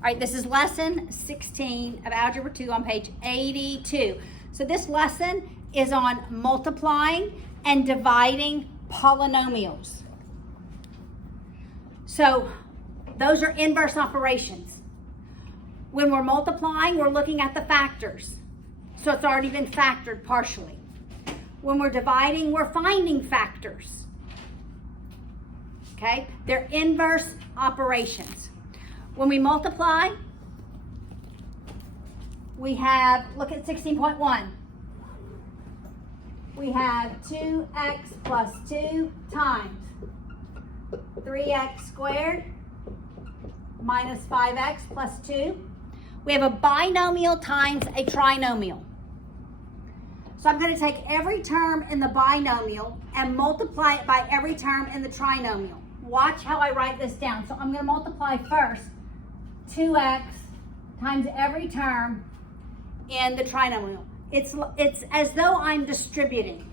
All right, this is lesson 16 of Algebra 2 on page 82. So this lesson is on multiplying and dividing polynomials. So those are inverse operations. When we're multiplying, we're looking at the factors. So it's already been factored partially. When we're dividing, we're finding factors. Okay? They're inverse operations. When we multiply, we have, look at 16.1. We have 2x plus 2 times 3x squared minus 5x plus 2. We have a binomial times a trinomial. So I'm going to take every term in the binomial and multiply it by every term in the trinomial. Watch how I write this down. So I'm going to multiply first 2x times every term in the trinomial. It's as though I'm distributing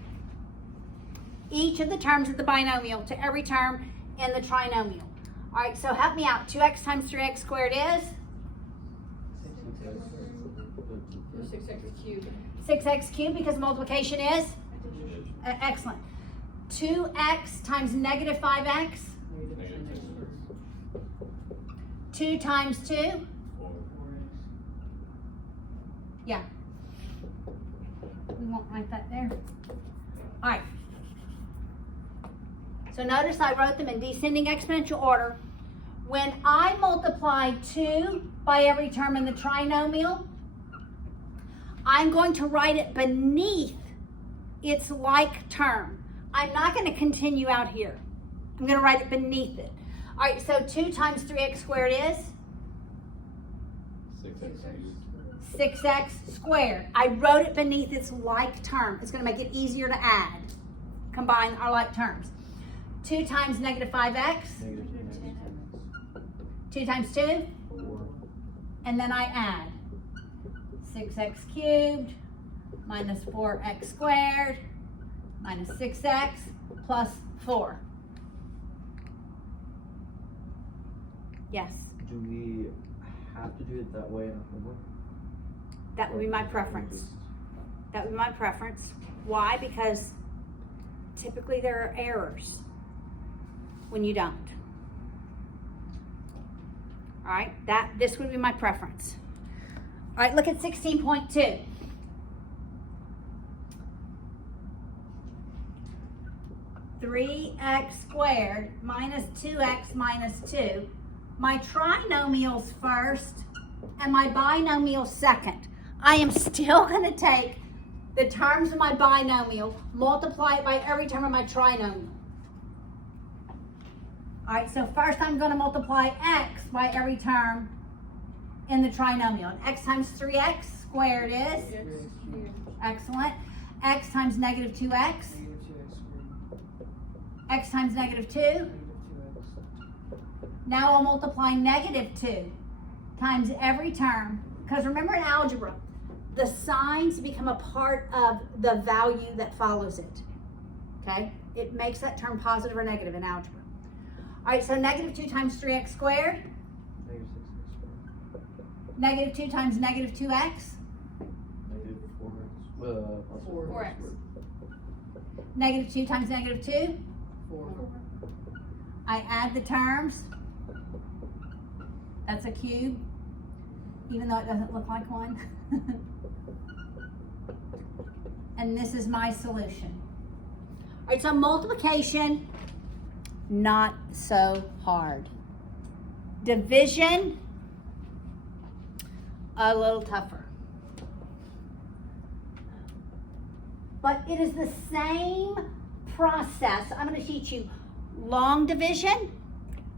each of the terms of the binomial to every term in the trinomial. All right, so help me out. 2x times 3x squared is? 6x cubed. 6x cubed, because multiplication is? Excellent. 2x times negative 5x? 2 times 2? Yeah. We won't write that there. All right. So notice I wrote them in descending exponential order. When I multiply 2 by every term in the trinomial, I'm going to write it beneath its like term. I'm not going to continue out here. I'm going to write it beneath it. All right, so 2 times 3x squared is? 6x squared. I wrote it beneath its like term. It's going to make it easier to add. Combine our like terms. 2 times negative 5x. 2 times 2. And then I add 6x cubed minus 4x squared minus 6x plus 4. Yes? Do we have to do it that way in our homework? That would be my preference. That would be my preference. Why? Because typically there are errors when you don't. All right, this would be my preference. All right, look at 16.2. (3x squared minus 2x minus 2). My trinomial's first and my binomial second. I am still going to take the terms of my binomial, multiply it by every term of my trinomial. All right, so first I'm going to multiply x by every term in the trinomial. And x times 3x squared is? Excellent. X times negative 2x. X times negative 2. Now I'll multiply negative 2 times every term. Because remember in algebra, the signs become a part of the value that follows it. Okay? It makes that term positive or negative in algebra. All right, so negative 2 times 3x squared. Negative 2 times negative 2x. Negative 4x. 4x. Negative 2 times negative 2. 4. I add the terms. That's a cube, even though it doesn't look like one. And this is my solution. All right, so multiplication, not so hard. Division, a little tougher. But it is the same process. I'm going to teach you long division,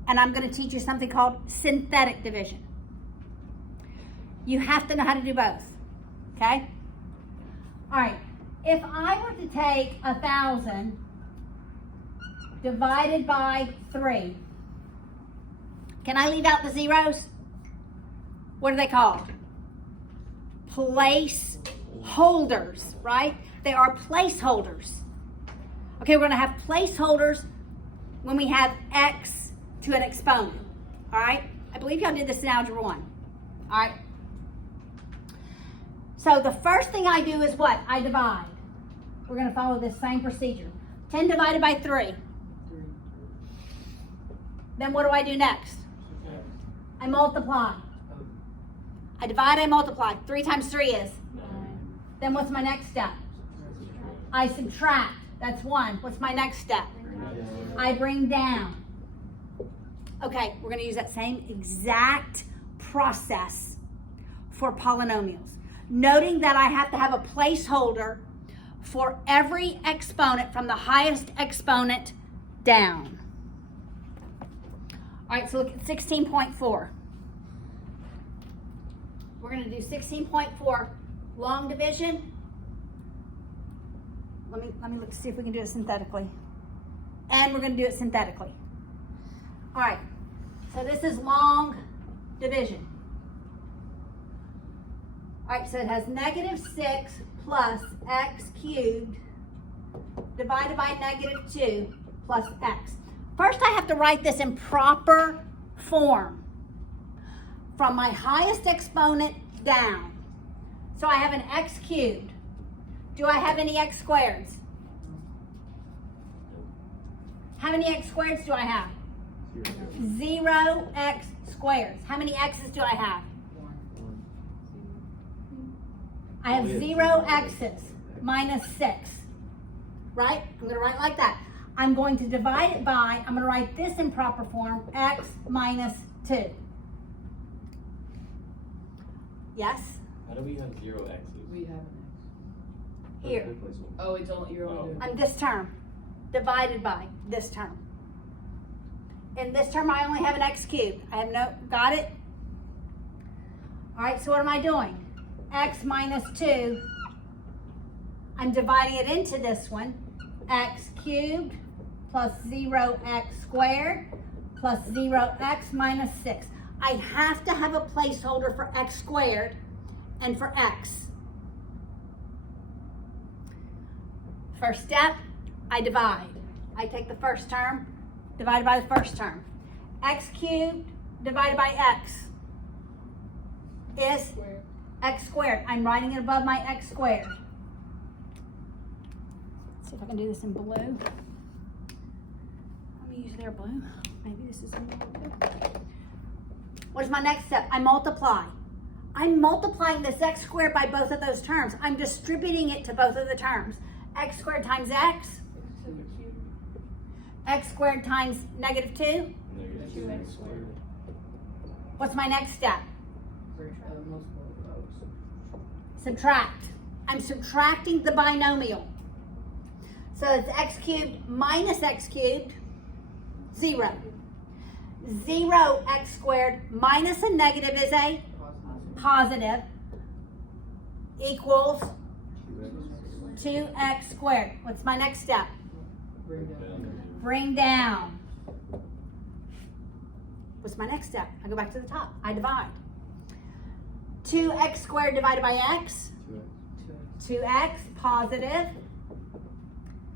and I'm going to teach you something called synthetic division. You have to know how to do both, okay? All right, if I were to take 1,000 divided by 3, can I leave out the zeros? What are they called? Placeholders, right? They are placeholders. Okay, we're going to have placeholders when we have x to an exponent. All right? I believe y'all did this in Algebra 1. All right. So the first thing I do is what? I divide. We're going to follow this same procedure. 10 divided by 3. Then what do I do next? I multiply. I divide, I multiply. 3 times 3 is? 9. Then what's my next step? I subtract. That's 1. What's my next step? I bring down. Okay, we're going to use that same exact process for polynomials. Noting that I have to have a placeholder for every exponent from the highest exponent down. All right, so look at 16.4. We're going to do 16.4 long division. Let me look see if we can do it synthetically. And we're going to do it synthetically. All right, so this is long division. All right, so it has -6 plus x cubed divided by -2 plus x. First, I have to write this in proper form from my highest exponent down. So I have an x cubed. Do I have any x squareds? How many x squareds do I have? 0 x squares. How many x's do I have? I have 0 x's minus 6, right? I'm going to write it like that. I'm going to divide it by, I'm going to write this in proper form, x minus 2. Yes? How do we have 0 x's? We have an Here. Oh, it's only, you're only doing. I'm this term, divided by this term. In this term, I only have an x cubed. I have no, got it? All right, so what am I doing? X minus 2, I'm dividing it into this one. X cubed plus 0x squared plus 0x minus 6. I have to have a placeholder for x squared and for x. First step, I divide. I take the first term, divided by the first term. X cubed divided by x is Square. x squared. I'm writing it above my x squared. Let's see if I can do this in blue. Let me use their blue. Maybe this is in blue. What is my next step? I multiply. I'm multiplying this x squared by both of those terms. I'm distributing it to both of the terms. X squared times x. X squared times -2. 2x squared. What's my next step? Multiple of those. Subtract. I'm subtracting the binomial. So it's x cubed minus x cubed, 0. 0 x squared minus a negative is a positive equals 2x squared. What's my next step? Bring down. Bring down. What's my next step? I go back to the top. I divide. 2x squared divided by x. 2x, positive.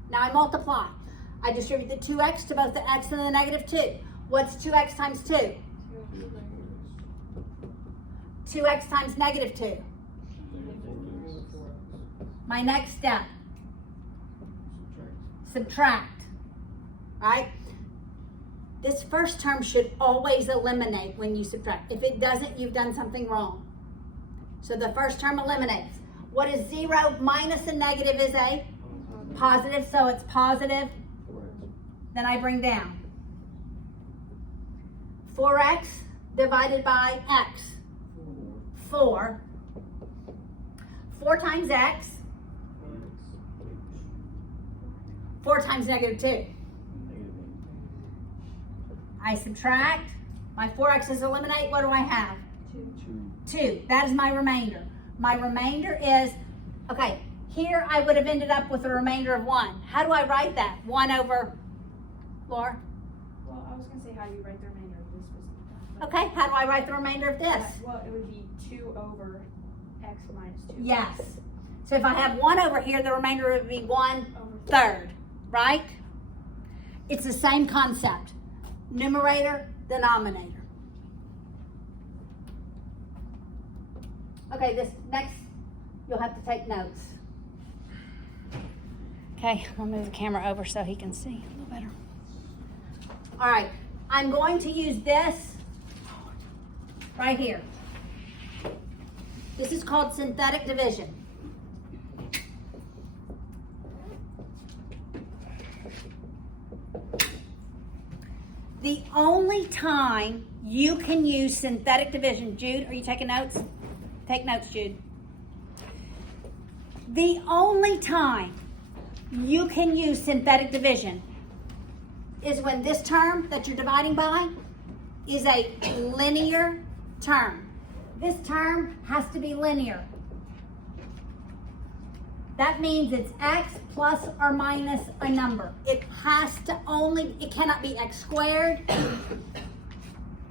Now I multiply. I distribute the 2x to both the x and the -2. What's 2x times 2? 2x times -2. My next step, subtract. Right? This first term should always eliminate when you subtract. If it doesn't, you've done something wrong. So the first term eliminates. What is 0 minus a negative is a positive, so it's positive. Then I bring down. 4x divided by x. 4. 4 times x. 4 times -2. I subtract. My 4x's eliminate. What do I have? 2. That is my remainder. My remainder is, okay, here I would have ended up with a remainder of 1. How do I write that? 1 over, Laura? Well, I was going to say, how do you write the remainder of this? Okay, how do I write the remainder of this? Well, it would be 2 over x minus 2. Yes. So if I have 1 over here, the remainder would be 1/3, right? It's the same concept. Numerator, denominator. Okay, this next, you'll have to take notes. Okay, I'll move the camera over so he can see a little better. All right, I'm going to use this right here. This is called synthetic division. The only time you can use synthetic division, Jude, are you taking notes? Take notes, Jude. The only time you can use synthetic division is when this term that you're dividing by is a linear term. This term has to be linear. That means it's x plus or minus a number. It has to only, it cannot be x squared.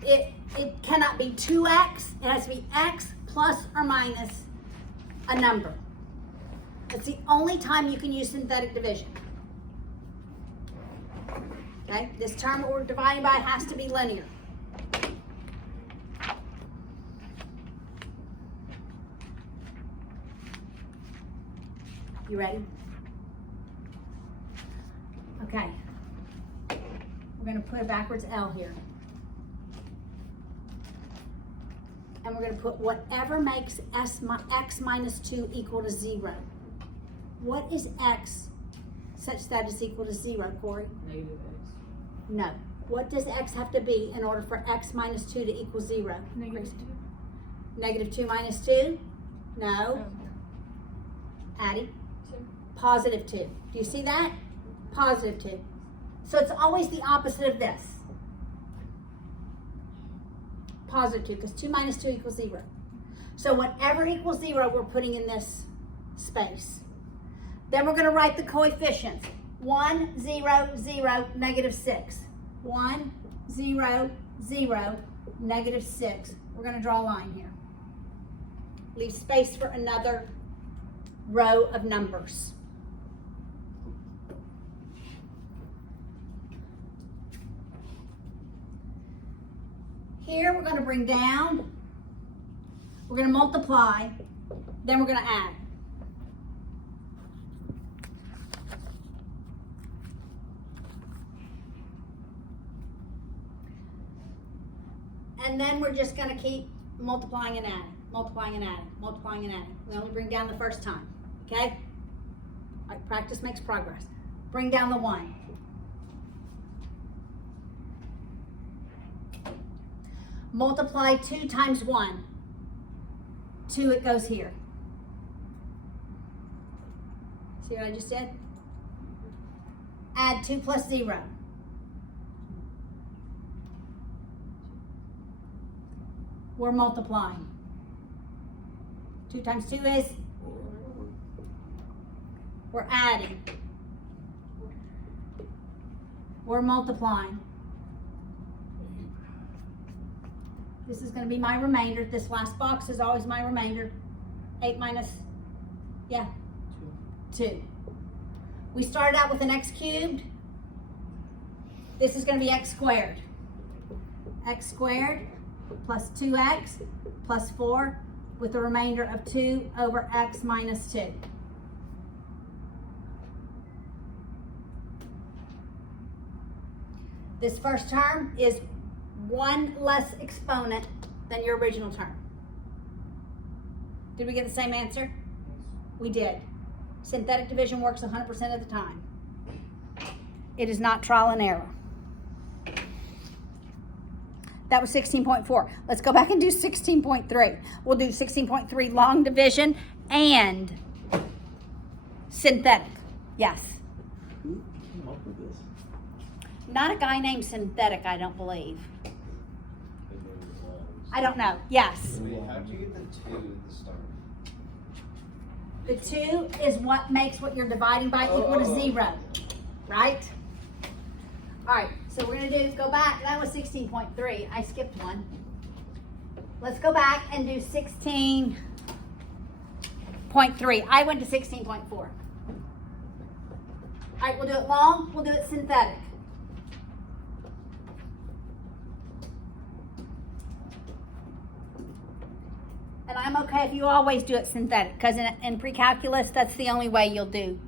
It cannot be 2x. It has to be x plus or minus a number. That's the only time you can use synthetic division. Okay, this term that we're dividing by has to be linear. You ready? Okay. We're going to put a backwards L here. And we're going to put whatever makes x minus 2 equal to 0. What is x such that is equal to 0, Corey? Negative x. No. What does x have to be in order for x minus 2 to equal 0? Negative 2. Negative 2 minus 2? No. Addie? 2. Positive 2. Do you see that? Positive 2. So it's always the opposite of this. Positive 2, because 2 minus 2 equals 0. So whatever equals 0, we're putting in this space. Then we're going to write the coefficients. 1, 0, 0, negative 6. 1, 0, 0, negative 6. We're going to draw a line here. Leave space for another row of numbers. Here we're going to bring down, we're going to multiply, then we're going to add. And then we're just going to keep multiplying and adding, multiplying and adding, multiplying and adding. We only bring down the first time, okay? Like practice makes progress. Bring down the 1. Multiply 2 times 1. 2, it goes here. See what I just did? Add 2 plus 0. We're multiplying. 2 times 2 is? We're adding. We're multiplying. This is going to be my remainder. This last box is always my remainder. 8 minus, yeah, 2. We started out with an x cubed. This is going to be x squared. X squared plus 2x plus 4 with a remainder of 2 over x minus 2. This first term is 1 less exponent than your original term. Did we get the same answer? We did. Synthetic division works 100% of the time. It is not trial and error. That was 16.4. Let's go back and do 16.3. We'll do 16.3 long division and synthetic. Yes. Who came up with this? Not a guy named Synthetic, I don't believe. I don't know. Yes. Wait, how'd you get the 2 at the start? The 2 is what makes what you're dividing by equal to 0. Right? All right. So we're going to do, go back. That was 16.3. I skipped one. Let's go back and do 16.3. I went to 16.4. All right. We'll do it long. We'll do it synthetic. And I'm okay if you always do it synthetic, because in pre-calculus, that's the only way you'll do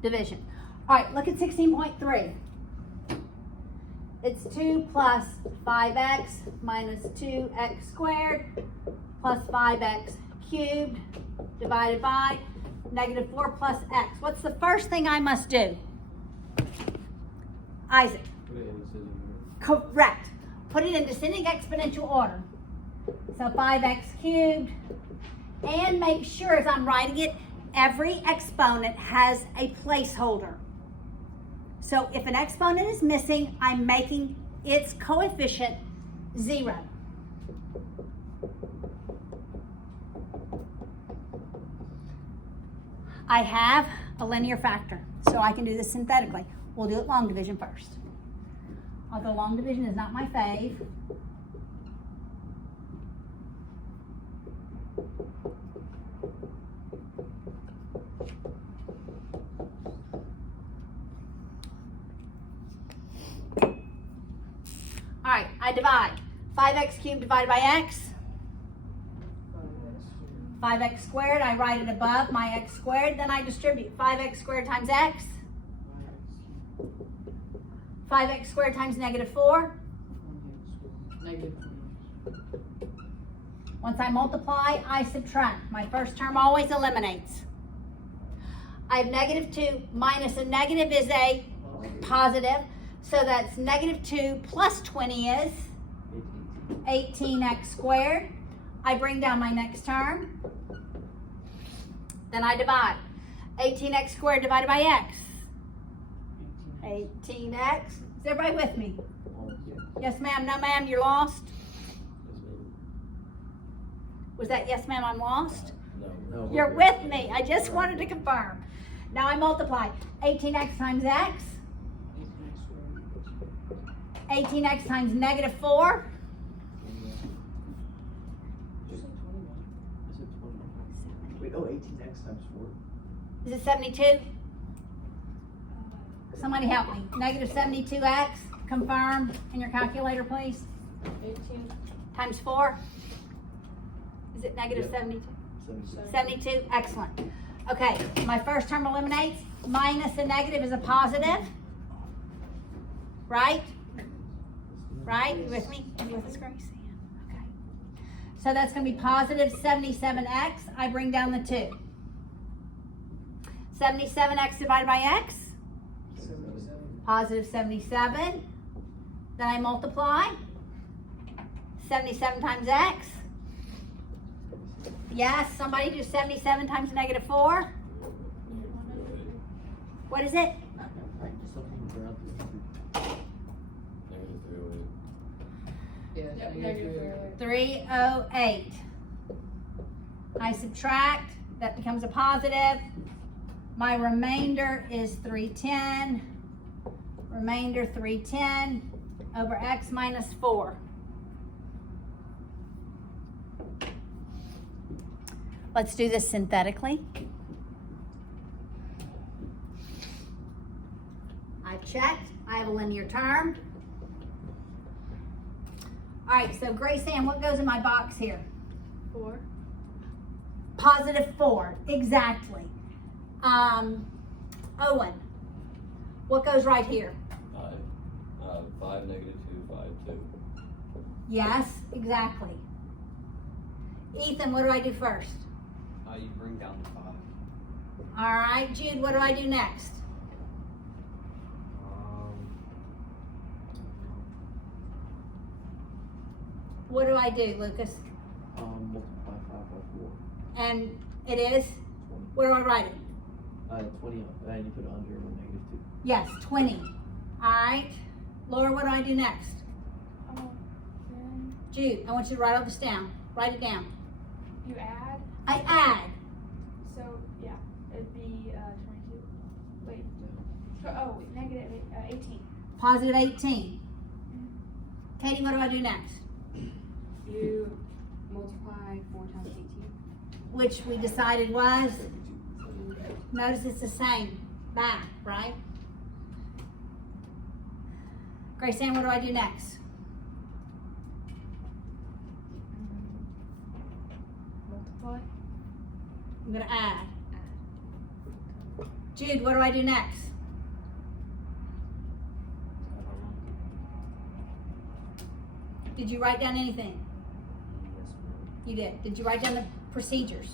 division. All right, look at 16.3. It's 2 plus 5x minus 2x squared plus 5x cubed divided by negative 4 plus x. What's the first thing I must do? Isaac. Put it in descending order. Correct. Put it in descending exponential order. So 5x cubed. And make sure as I'm writing it, every exponent has a placeholder. So if an exponent is missing, I'm making its coefficient 0. I have a linear factor, so I can do this synthetically. We'll do it long division first. Although long division is not my fave. All right, I divide. 5x cubed divided by x. 5x squared, I write it above my x squared, then I distribute 5x squared times x. 5x squared times negative 4. Negative 20. Once I multiply, I subtract. My first term always eliminates. I have negative 2 minus a negative is a positive. So that's negative 2 plus 20 is 18x squared. I bring down my next term. Then I divide. 18x squared divided by x. 18x. Is everybody with me? Yes, ma'am. No, ma'am. You're lost. Yes, ma'am. Was that yes, ma'am? I'm lost. No. No, You're we're with me. I just wanted to confirm. Now I multiply. 18x times x. 18x times negative 4. Is it 20? Wait, oh, 18x times 4. Is it 72? Somebody help me. Negative 72x. Confirm in your calculator, please. 18. Times 4. Is it negative Yep. 72? 76. 72. Excellent. Okay, my first term eliminates. Minus a negative is a positive. Right? Right? You with me? You with us, Grace? Okay. So that's going to be positive 77x. I bring down the 2. 77x divided by x. 77. Positive 77. Then I multiply. 77 times x. Yes, somebody do 77 times negative 4. What is it? Negative 308. Yeah, Yep, negative 308. 308. I subtract. That becomes a positive. My remainder is 310. Remainder 310 over x minus 4. Let's do this synthetically. I've checked. I have a linear term. All right, so Grace Ann, what goes in my box here? 4. Positive 4, exactly. Owen, what goes right here? 5, negative 2, 5, 2. Yes, exactly. Ethan, what do I do first? You bring down the 5. All right, Jude, what do I do next? What do I do, Lucas? Multiply 5 by 4. And it is? Where do I write it? 20, and you put it under with negative 2. Yes, 20. All right. Laura, what do I do next? Then Jude, I want you to write all this down. Write it down. you add. I add. So yeah, it'd be 22. Wait. Oh, negative 18. Positive 18. Katie, what do I do next? You multiply 4 times 18. Which we decided was, notice it's the same math, right? Grace Ann, what do I do next? multiply. I'm gonna add. Jude, what do I do next? I don't know. Did you write down anything? Yes, ma'am. You did. Did you write down the procedures?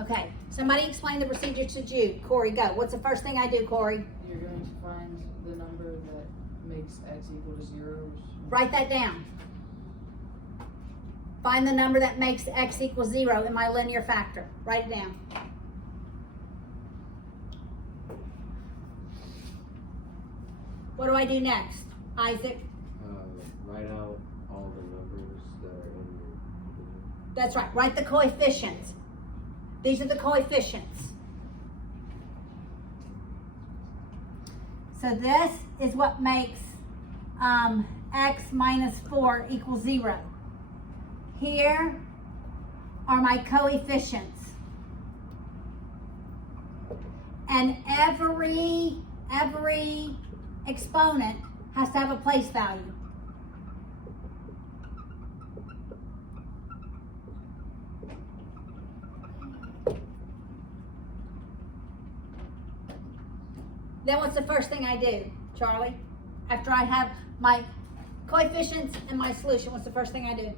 Okay, somebody explain the procedure to Jude. Corey, go. What's the first thing I do, Corey? You're going to find the number that makes x equal to 0. Write that down. Find the number that makes x equal 0 in my linear factor. Write it down. What do I do next? Isaac? Write out all the numbers that are in your. That's right. Write the coefficients. These are the coefficients. So this is what makes x minus 4 equals 0. Here are my coefficients. And every exponent has to have a place value. Then what's the first thing I do, Charlie? After I have my coefficients and my solution, what's the first thing I do?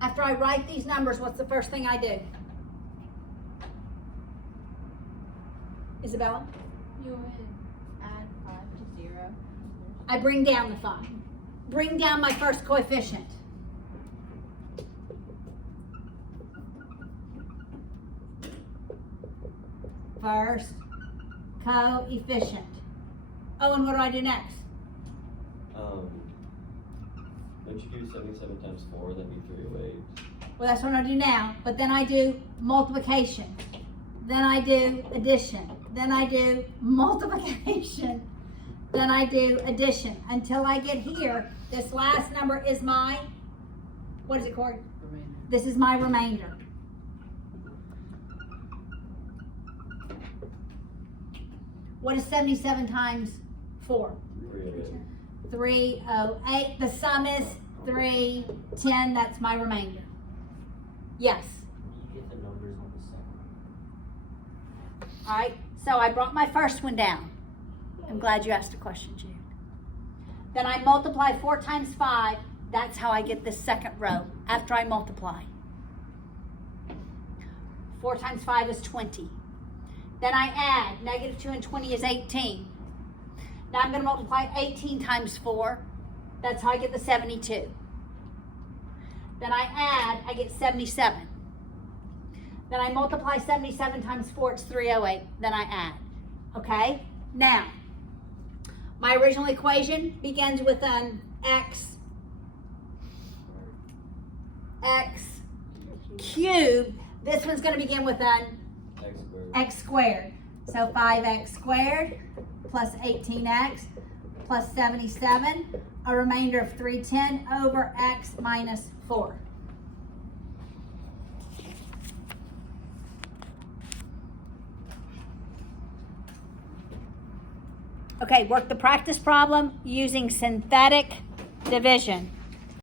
After I write these numbers, what's the first thing I do? Isabella? You would add 5 to 0. I bring down the 5. Bring down my first coefficient. First coefficient. Oh, and what do I do next? Don't you do 77 times 4, that'd be 308. Well, that's what I do now. But then I do multiplication. Then I do addition. Then I do multiplication. Then I do addition. Until I get here, this last number is my, what is it, Corey? Remainder. This is my remainder. What is 77 times 4? 308. 308. The sum is 310. That's my remainder. Yes. You get the numbers on the second. All right. So I brought my first one down. I'm glad you asked a question, Jude. Then I multiply 4 times 5. That's how I get this second row after I multiply. 4 times 5 is 20. Then I add. Negative 2 and 20 is 18. Now I'm going to multiply 18 times 4. That's how I get the 72. Then I add. I get 77. Then I multiply 77 times 4. It's 308. Then I add. Okay? Now, my original equation begins with an x cubed. This one's going to begin with an X squared. x squared. So 5x squared plus 18x plus 77, a remainder of 310 over x minus 4. Okay, work the practice problem using synthetic division.